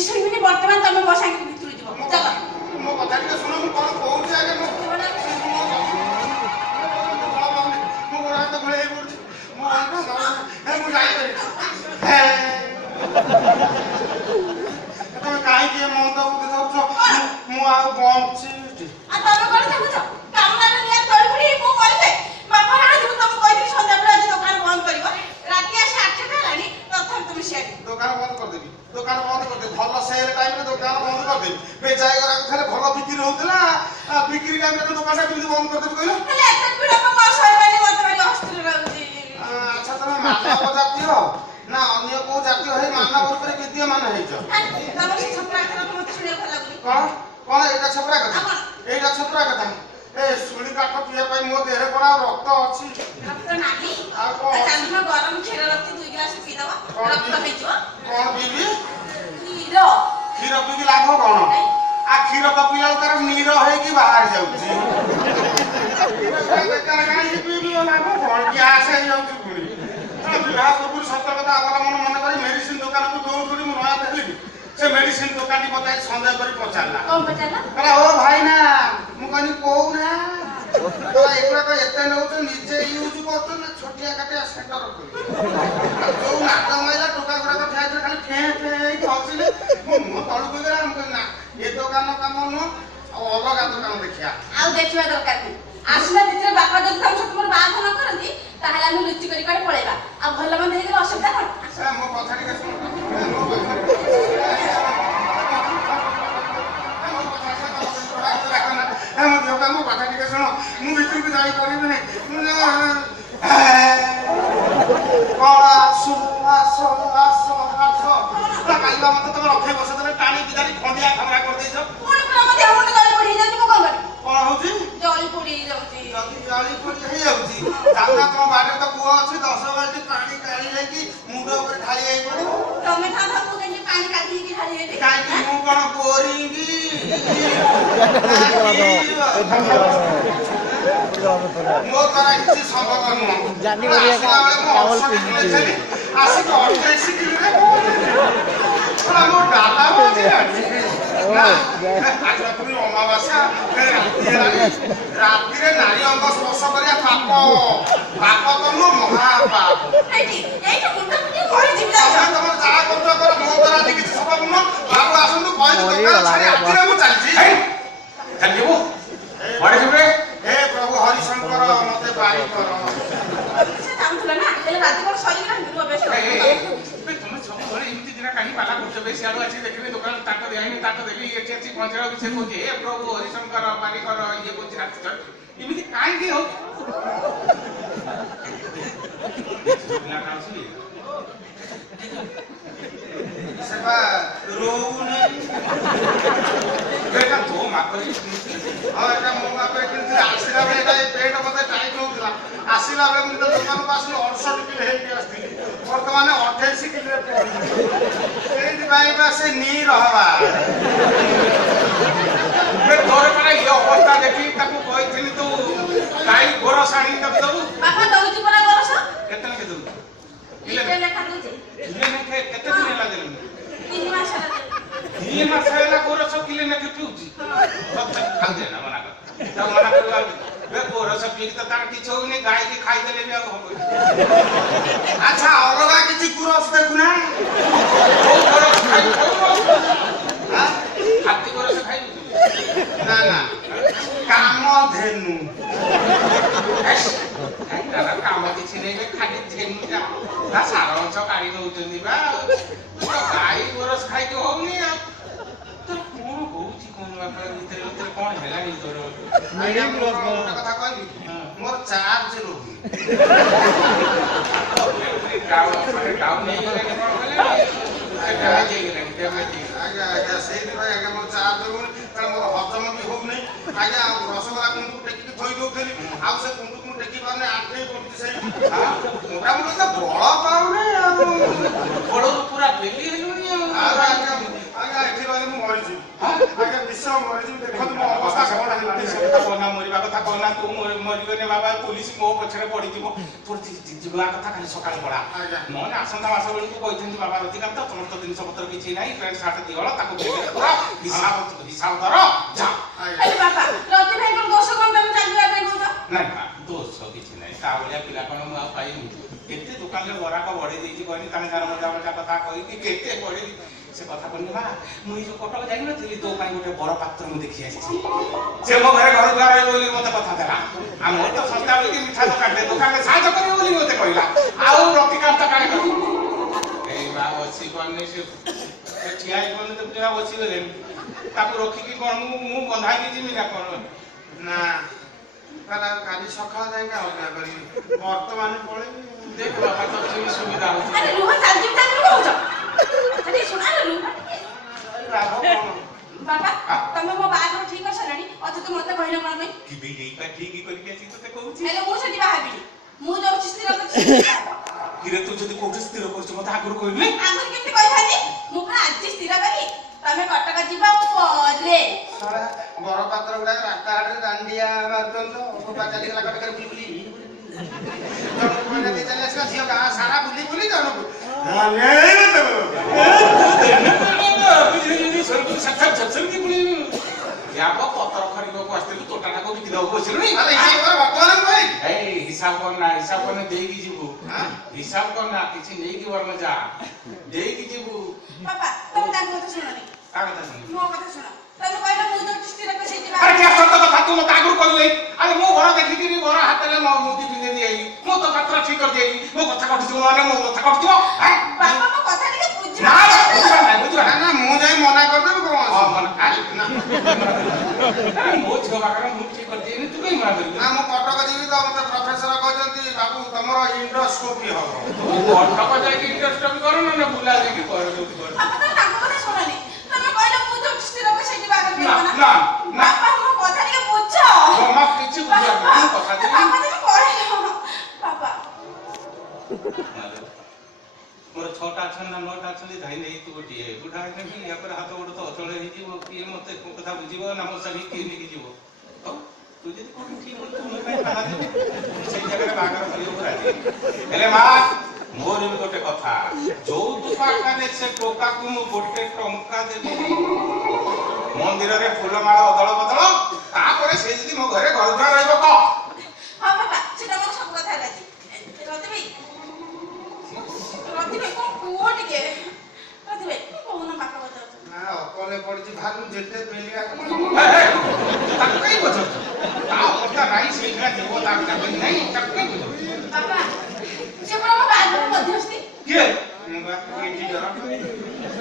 କିଛି ଶୁଣିବିନି ବର୍ତ୍ତମାନ ତମେ ମୋ ସାଙ୍ଗରେ ଭିତରୁ ଯିବ ଚାଲ ମୋ କଥା ଟିକେ ଶୁଣ ମୁଁ କଣ କହୁଛି ଆଗେ ମୁଁ ଗୋଡ଼ ହାତ ଘୋଳେଇ ପଡୁଛି ମୁଁ ଯାଇପାରିବି ତମେ କାହିଁକି ମନ୍ଦ ବୁଦ୍ଧି ଧରୁଛ ମୁଁ ଆଉ ବଞ୍ଚିବି ତମେ କଣ ଚାହୁଁଛ କାମନାର ନିଆଁ ତଳି ପଡ଼ି ମୁଁ କରିବେ ବାପା ରାଜକୁ ତମେ କହିଥିଲି ସନ୍ଧ୍ୟାବେଳେ ଆଜି ଦୋକାନ ବନ୍ଦ କରିବ ରାତି ଆସି 8ଟା ହେଲାଣି ତଥାପି ତମେ ସିଆଡେ ଦୋକାନ ବନ୍ଦ କରିଦେବି ଭଲ ସେଲ ଟାଇମରେ ଦୋକାନ ବନ୍ଦ କରିଦେବି ବେଚାଇ ଗରାକ ଖାଲି ଭଲ ବିକ୍ରି ହଉଥିଲା ବିକ୍ରି ଟାଇମରେ ଦୋକାନଟା କେମିତି ବନ୍ଦ କରିଦେବି କହିଲ ହେଲେ ଏତେ ଭିଡ଼ ମୋ ସହିବାନି ମତେ ଭାରି ଅସ୍ଥିର ଲାଗୁଛି ଆଚ୍ଛା ତମେ ମାନବ ଜାତୀୟ ନା ଅନ୍ୟ କୋଉ ଜାତୀୟ ହେଇ ମାନବ ଉପରେ ବିଦ୍ୟମାନ ହେଇଛ ତମର ସେ ଛପରା କଥା ମତେ ଶୁଣିବାକୁ ଭଲ ଲାଗୁନି କଣ ଏଇଟା ଛପରା କଥା ଏଇଟା ଛପରା କଥା ଏ ଶୁଣି କାଠ ପିଇବା ପାଇଁ ମୋ ଦେହରେ କଣ ଆଉ ରକ୍ତ ଅଛି ରକ୍ତ ନାହିଁ ଆଉ କଣ ଚାଲୁନ ଗରମ କ୍ଷୀର ରଖି 2 ଗ୍ଲାସ ପିଇଦବ ରକ୍ତ ହେଇଯିବ କଣ ପିଇବି କ୍ଷୀର ପିଇକି ଲାଭ କଣ କ୍ଷୀର ତ ପିଇଲା ତାର ନୀର ହେଇକି ବାହାରି ଯାଉଛି ଲାଭ କଣ ଗ୍ୟାସ ହେଇଯାଉଛି ପୁଣି ବିବାହ ପୂର୍ବରୁ ସତ କଥା ଅବଲମ୍ବନ ମନେ କରି ମେଡିସିନ ଦୋକାନକୁ ଦୌଡ଼ି ମୁଁ ନୟା ଦେଖିଲି ସେ ମେଡିସିନ ଦୋକାନୀ ମତେ ସନ୍ଦେହ କରି ପଚାରିଲା କହିଲା ଓ ଭାଇନା ମୁଁ କହିଲି କୋଉ ନା ଏଗୁଡାକ ଏତେ ନେଉଛ ନିଜେ ୟୁଜ କରୁଛ ନା ଛୋଟିଆ କାଟିଆ ସେଣ୍ଟର ଯୋଉ ନାଟ ମାଇଲା ଟୋକା ଗୁଡାକ ଠିଆଇଥିଲେ ଖାଲି ଫେଁ ଫେଁ ହେଇକି ହସିଲେ ମୋ ମୁହଁ ତଳକୁ ଗଲା ମୁଁ କହିଲି ନା ଏ ଦୋକାନ କାମ ନୁହଁ ଆଉ ଅଲଗା ଦୋକାନ ଦେଖିବା ଆଉ ଦେଖିବା ଦରକାର ନାହିଁ ଆସିଲା ଭିତରେ ବାପା ଯଦି ତମ ସହିତ ମୋର ବାହାଘର ନ କରନ୍ତି ତାହେଲେ ଆମେ ଲୁଚି କରି କୁଆଡେ ପଳେଇବା ଆଉ ଭଲ ମନ୍ଦ ହେଇଗଲେ ଅସୁବିଧା କଣ ମୋ କଥା ଟିକେ ଶୁଣ ମୋ କଥା ଟିକେ ଶୁଣ ମୁଁ ଭିତରକୁ ଯାଇପାରିବିନି କାଲିବା ମତେ ତମେ ରଖେଇ ବସେଇଦେଲେ ଟାଣି ବିଦାରି ଖଣ୍ଡିଆ ଖାବରା କରିଦେଇଛ କଣ ହଉଛି ଜଳି ପୋଡି ହେଇଯାଉଛି ଜଳି ପୋଡି ହେଇଯାଉଛି ଯାଉନା ତମ ବାଡିରେ ତ କୂଅ ଅଛି 10 ବାଲ୍ଟି ପାଣି କାଢି ହେଇକି ମୁଣ୍ଡ ଉପରେ ଢାଳି ହେଇ ପଡିବ ତମେ ଥାନ୍ତା ମୁଁ କେମିତି ପାଣି କାଢି ହେଇକି ଢାଳି ହେବି କାହିଁକି ମୁଁ କଣ ବୋରିଙ୍ଗି ମୋ ଦ୍ୱାରା କିଛି ସମ୍ଭବ ନୁହଁ ଆସିଲା ବେଳେ ମୁଁ 68 କିଲୋ ଆସିକି 28 କିଲୋରେ ମୋ ଡାଲା ଅମାବାସ୍ୟା ରାତିରେ ନାରୀ ଅଙ୍ଗ ସ୍ପର୍ଶ କରିବା ପାପ ତ ନୁହଁ ମହାପାପ ତମର ଯାହା କରୁଛ କର ମୋ ଦ୍ୱାରା ଆଜି କିଛି ସମ୍ଭବ ନୁହଁ ବାବୁ ଆସନ୍ତୁ କହିକି ଦୋକାନ ଛାଡି ରାତିରେ ମୁଁ ଚାଲିଛି ହେ ପ୍ରଭୁ ହରିଶଙ୍କର ମତେ ବାରି କର ତମେ ସବୁବେଳେ ଏମିତି ଦିନ କାହିଁ ପାଲା କରୁଛ ବେ ସିଆଡୁ ଆସିକି ଦେଖିବେ ଦୋକାନ ତାଟ ଦିଆହେଇନି ତାଟ ଦେଲି ଏଠି ଆସି ପହଞ୍ଚିଲା ବେଳକୁ ସେ କହୁଛି ହେ ପ୍ରଭୁ ହରିଶଙ୍କର ବାରି କର ଇଏ କହୁଛି ରାତି ଏମିତି କାହିଁକି ହଉଛି ସେବା ରହୁନି ଏଟା ତୋ ମାପରେ ଏଟା ମୋ ବାପରେ କିନ୍ତୁ ଆସିଲା ବେଳେ ଏଟା ପେଟ ମତେ ଟାଇଟ୍ ହଉଥିଲା ଆସିଲା ବେଳେ ମୁଁ ଦୋକାନକୁ ଆସିଲି 68 କିଲୋ ହେଇକି ଆସିଥିଲି ବର୍ତ୍ତମାନ 28 କିଲୋରେ ପଡିଲି ସେଇଥିପାଇଁ ବା ସେ ନୀର ହବା ତୋର ମାନେ ଇଏ ଅବସ୍ଥା ଦେଖି ତାକୁ କହିଥିଲି ତୁ ଗାଈ ଗୋରସ ଆଣି ତାକୁ ଦବୁ ବାପା ଦଉଛି ପରା ଗୋରସ କେତେ ଲେଖେ ଦବୁ ଲେଖା ଦଉଛି କେତେ ଦିନ ହେଲା ଦେଲୁନି 3 ମାସ ହେଲା 2 ମାସ ହେଲା ଗୋରସ କିଲେ ଲେଖେ ପିଉଛି ଖାଉଛେ ନା ମନା କର ତାକୁ ମନା କରିବା ଗୋରସ ପିଇକି ତ ତାର କିଛି ହଉନି ଗାଈକି ଖାଇଦେଲେ ବି ଆଉ ହବନି ଆଚ୍ଛା ଅଲଗା କିଛି ଗୁରସ ଦେଖୁନା ଗୋରସ ଖାଇବୁ ହାତୀ ଗୋରସ ଖାଇବୁ ନା କାମ ଧେନୁ କାମ କିଛି ନେଇବେ ଖାଲି ଧେନୁଟା ସାର ଅଂଶ କାଢି ଦଉଛନ୍ତି ବା ଗାଈ ଗୋରସ ଖାଇକି ହଉନି ଆଉ ତୋର କଣ ହଉଛି କଣ ବାପା ଭିତରେ ଭିତରେ କଣ ହେଲାଣି ତୋର ଗୋଟେ କଥା କହିବି ମୋର ଚାର୍ଜ ରହୁନି ଡାଉନ ହେଇଗଲାଣି କଣ ଆଜ୍ଞା ସେଇଥିପାଇଁ ଆଜ୍ଞା ମୋର ଚାର୍ଜ ରହୁନି କାରଣ ମୋର ହଜମ ବି ହଉନି ଆଜ୍ଞା ରସଗୋଲା କୁଣ୍ଡକୁ ଟେକିକି ଥୋଇ ଦଉଥିଲି ଆଉ ସେ କୁଣ୍ଡକୁ ମୁଁ ଟେକି ପାରୁନି ଆଣ୍ଠେଇ ପଡୁଛି ସେଇଠି ମୋଟାମୋଟି ତ ବଳ ପାଉନି ଆଉ ବଳରୁ ପୁରା ବେଲି ହେଲୁଣି ଆଉ ଆଜ୍ଞା ଏଠି ରହିଲେ ମୁଁ ମରିଯିବି ଆଜ୍ଞା ବିଷ ମରିଯିବି ଦେଖନ୍ତୁ ମୋ ଅବସ୍ଥା କଣ ହେଲାଣି ମରିବା କଥା कहना तू मरीगने बाबा पुलिस मो पछरे पड़िथिबो तोर जिगला कथा खाली सकाळ पड़ा नने आसंता मास बेलु कहथि बाबा रतिकांत तोर तो जिनिस पत्र किछि नाही पैंट शर्ट दिहळ ताको पूरा हिसाब कर जा अरे बाबा रति भाई को दोष कोन तमे चालू आबे कहू नाही दोष किछि नाही ता बलिया पिला कोन म पाई केते दुकान रे बरा को बढे देछि कहनी ताने कार मजा कथा कहि कि केते बढे से कथा कहनी बा मुई जो कटक जाई नथिली तो पाई गोटे बड़ पात्र मु देखि आछि से मो घरे घर द्वार बोली मते कथा देला आ मोर तो सस्ता बोली कि मिठा दुकान रे साहाय्य करियो बोली मते कहला आउ रतिकांत काहे कर ए बा अछि कोनी से ठिया कोनी तो पूरा अछि गले ताको रखी कि कोन मु बंधाई कि जिमी ना कोन ना काला काली सखा जाएगा अलगा करी वर्तमान पळे देख बाबा तो सुविधा हो अरे रुह चाल जिम चाल कहू छ अरे सुना रे रुह बाबा तमे मो बाग ठीक छ रानी अत तो मते कहले कोन नहीं कि बे एटा ठीक ही करि के छी तो कहू छी हेले मो सटी बाहाबी मु जो स्थिर कर किरे तू जदी कोठी स्थिर कर छ मते आगुर कहली आगुर केते कहथानी मु पूरा आज स्थिर करी तमे कटक जिबा परे सारा बड़ पात्र गुडा रास्ता हाट रे दांडिया मारतन तो ओपा चली गला कटक रे बुली जण कोने दे चले असका झियो गां सारा बुली जण हां ले तो बुझली सरपंच सख्त छछन की बुली या को पत्र खरीदो को आस्ते तो टाटा को बिकी दो बसिल नहीं अरे ये कर भगवान भाई ए हिसाब करना देगी जीबू हिसाब करना किछि नहीं की वरना जा देगी जीबू पापा तुम दान कथा सुनो नहीं का कथा सुन मो कथा सुनो तमे कहले मु जो स्थिर कर से जिबा अरे क्या सत्य कथा तू मत आगुर कहले अरे मो घर देखि कि घर हाथ रे मो मुदी पिंदे दिए मो तो पत्र ठीक कर दिए मो कथा कटि माने मो कथा कटि बाबा मो कथा नहीं बुझ ना बुझा ना मु जाई मना कर दे को हां मन ना मो छो बाकर मु ठीक कर दिए तू कहीं मना करी ना मु कटक जीवी तो मते प्रोफेसर कहजंती बाबू तमरो इंडोस्कोपी हबो कटक जाई कि इंडस्ट्री करो ना बुला दे कि कर दो पापा तो ताको कथा सुनो नहीं तमे कहले मु जो स्थिर कर से जिबा कर ना ना ना पापा मो कथा नहीं बुझ मम्मा किछि बुझा नहीं कथा दे पापा तमे कहले पापा मोर छोटा छन ना नोटा छली धाई नहीं तू गोटिए बुढ़ा है कि या पर हाथ गोड़ तो अचले ही जीवो कि मते कथा बुझिबो ना मो सभी के नहीं जीवो तो तू जदी कोन ठीक बोल तू मैं कहा दे से जगह बागर करियो पूरा हेले मां मोर भी गोटे कथा जो तू पाकाने से टोका को मु गोटे टंका देबी मंदिर रे फूलमाला अदल बदल तापर से जदी मो घरे घर द्वार रहइबो क हां पापा सेटा मो सब कथा लागी रति भाई को कोट के रति भाई कोन पापा बता ना अकले पड़ती भालू जेते पेलिया ताको कई बचो ता होता नाही सेखा देबो ता नहीं तक्के पापा से बड़ा मो बाग मध्यस्थी के बा एटी डरा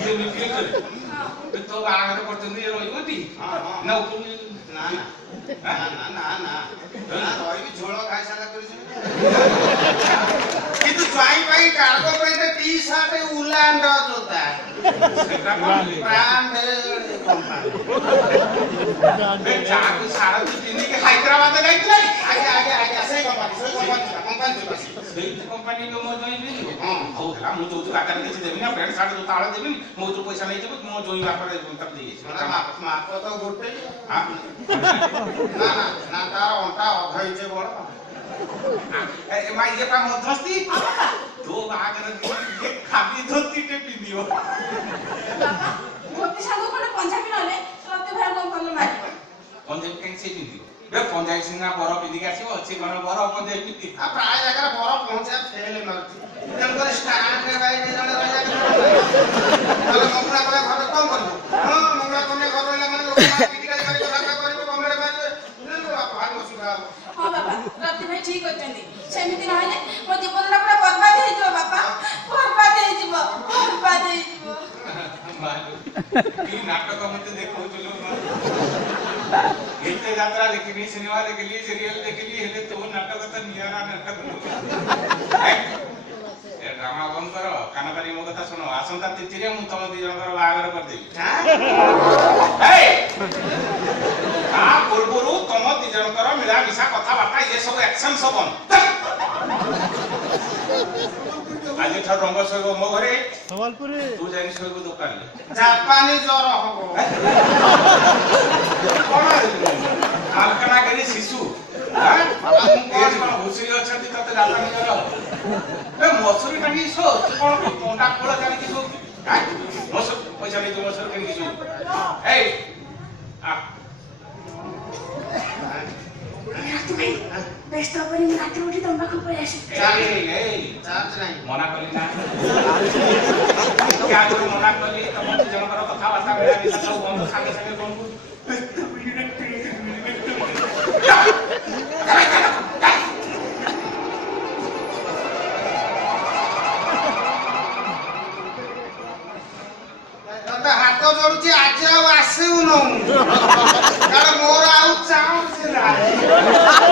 ये निकल कर तो बाहर पड़तंदी रोइबोटी हां ना ना ना ना ना ना ना रोई भी झोଳ खाइ साला करिस किंतु स्वाई भाई कार्गो पेंट टी शर्ट उलांड जोता सेटा कोन ब्रांड कंपनी बे जागु सारा दिनी के हैदराबाद जाइतला आगे से कंपनी में मो जोइन नहीं हां होला मु तो आकर के देबी ना फ्रेंड साथ तो ताला देबी मो तो पैसा नहीं देबो मो जोइन बापर तब देई माप तो गोटे हां ना ना ना तार अंटा अधई जे बड़ ए माई ये का मध्यस्थी तो आगर ये खाली धोती टे पिंदियो पापा धोती सागो कोन पंजाबी नले रति भाई को कोन मारिबो पंजाबी केन से पिंदियो बे पंजाबी सिंगा बड़ पिंदी के आसीबो अछि कोन बड़ पंजाबी पिंदी आ प्राय जगह बड़ पहुंचा फेल नरती तेल कर स्टार्ट रे भाई ने जने रहिया चलो मकुड़ा कोले घर कम करबो हां मकुड़ा कोने घर रहला माने लोक पिटी काई करियो राका करियो कमरे मारियो ले बाबा भाग मसुरा हां बाबा रति भाई ठीक होचंदी सेमिति नहले मो जीवन ना पूरा बर्बाद हे जिवो बाबा बर्बाद हे जिवो मालू की नाटक मते देखो चलो एते यात्रा देखली सिनेमा देखली सीरियल देखली हेले तो नाटक त नियारा नाटक ए ड्रामा बंद करो कानबारी मो कथा सुनो आसंता तिथिरे मु तम दी जनकर बागर कर देबी ए आ पूर्वरु तम दी जनकर मिला मिसा कथा बार्ता ये सब एक्शन सब बंद आज था रंग सोइब मो घरे संबलपुरी तू जानि सोइब दुकान ले जापानी ज्वर हबो कोन आलकना करी शिशु ଦାଦା ନିଜର ଏ ମସୁରୀ ଟାଙ୍ଗି ଶୋ ତୁ କଣ କଣ୍ଟା ଖୋଳ ଜାଣିକି ଶୋ ମସୁରୀ ପଇସା ନେଇଛୁ ମସୁରୀ କିଣିକି ଶୋ ଏଇ ଆ ବ୍ୟସ୍ତ ହବନି ମୁଁ ରାତିରେ ଉଠି ତମ ପାଖକୁ ପଳେଇ ଆସିବି ମନା କଲି ନା ଆଗରୁ ମନା କଲି ତମ ଦି ଜଣଙ୍କର କଥାବାର୍ତ୍ତା ମିଳାମିଶା ସବୁ ବନ୍ଧୁ ସାଙ୍ଗେ ସାଙ୍ଗେ ବନ୍ଧୁ ତତେ ହାତ ଯୋଡୁଛି ଆଜି ଆଉ ଆସିବୁନୁ କାରଣ ମୋର ଆଉ ଚାନ୍ସ ନାହିଁ